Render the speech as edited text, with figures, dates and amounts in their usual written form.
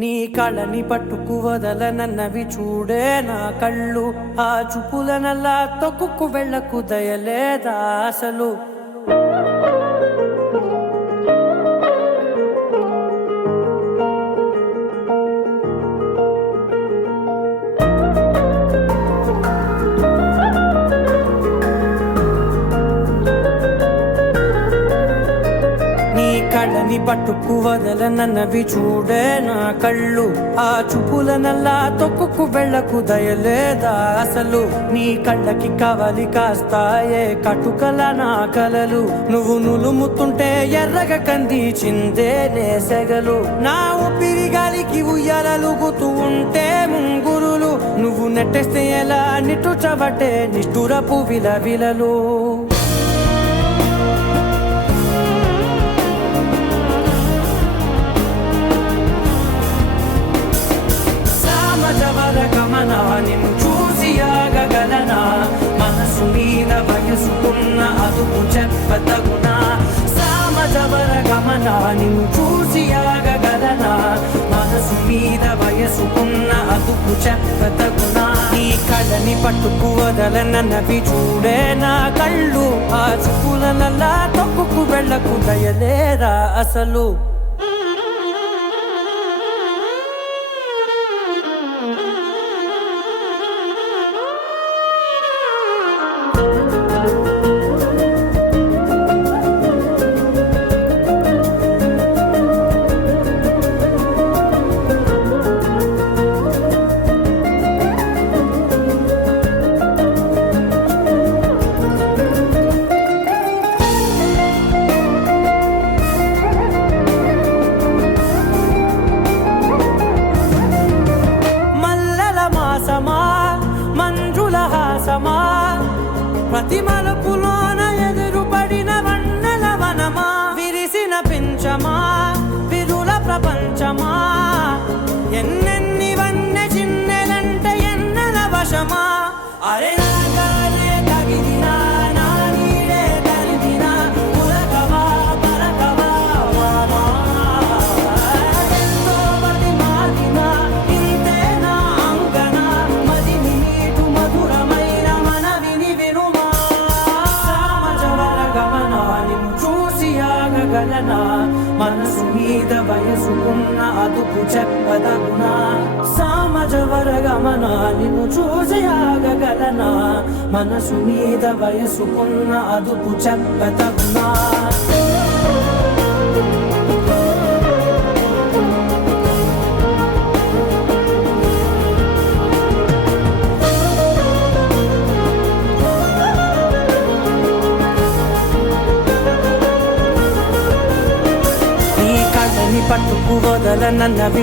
నీ కళని పట్టుకు వదలనన్నవి చూడే నా కళ్ళు. ఆ చూపులనల్లా తొక్కుకు వెళ్ళకు దయలేదా అసలు. కళ్ళని పట్టుకు వదలనన్నవి చూడే నా కళ్ళు. ఆ చూపులనల్లా తొక్కుకు వెళ్ళకు దయలేదా అసలు. నీ కళ్ళకి కవలి కాస్తాయే కటుకల నా కలలు. నువ్వు నులుముతుంటే ఎర్రగ కంది చిందే నేసెగలు. నా ఊపిరి గాలికి ఉయ్యాలలుగుతూ ఉంటే ముంగురులు. నువ్వు నెట్టేస్తే ఎలా నిట్టుచబట్టే నిష్ఠురపు విలవిలలు. నిన్ను చూసి ఆగగలనా, మనసు మీద వయసుకున్న అదుపు చెప్పతగునా. సామజవర గమన నిన్ను చూసి ఆగగలనా, మనసు మీద వయసుకున్న అదుపు చెప్పతగునా. నీ కళ్ళని పట్టుకు వదలనన్నవి చూడే నా కళ్ళు. ఆ చూపులనల్లా తొక్కుకు వెళ్ళకు దయలేరా అసలు. మంజుల హాసమా ప్రతి మలుపులోన ఎదురుపడిన వన్నెల వనమా. విరిసిన పించమా విరుల ప్రపంచమా. ఎన్నెన్ని వన్నె చిన్నెలంటే ఎన్నెల వశమా. అరే నాగాలే తగిదినా నా నీడే తరిదినా పులకవా పరకవా వామా. ఎంతో మది మాదినా ఇంతే నా అంగన. మదిని నీటు మధురమైన మనవిని వినుమా. సామజవర గమన నిన్ను చూసి ఆగగలనా, మనసు మీద వయసుకున్న అదుపు చెప్పదగునా. సామజవర గమన నిన్ను చూసి ఆగగలనా, మనసు మీద వయసుకున్న అదుపు చెప్పదగునా. పట్టుకు వదలనన్నవి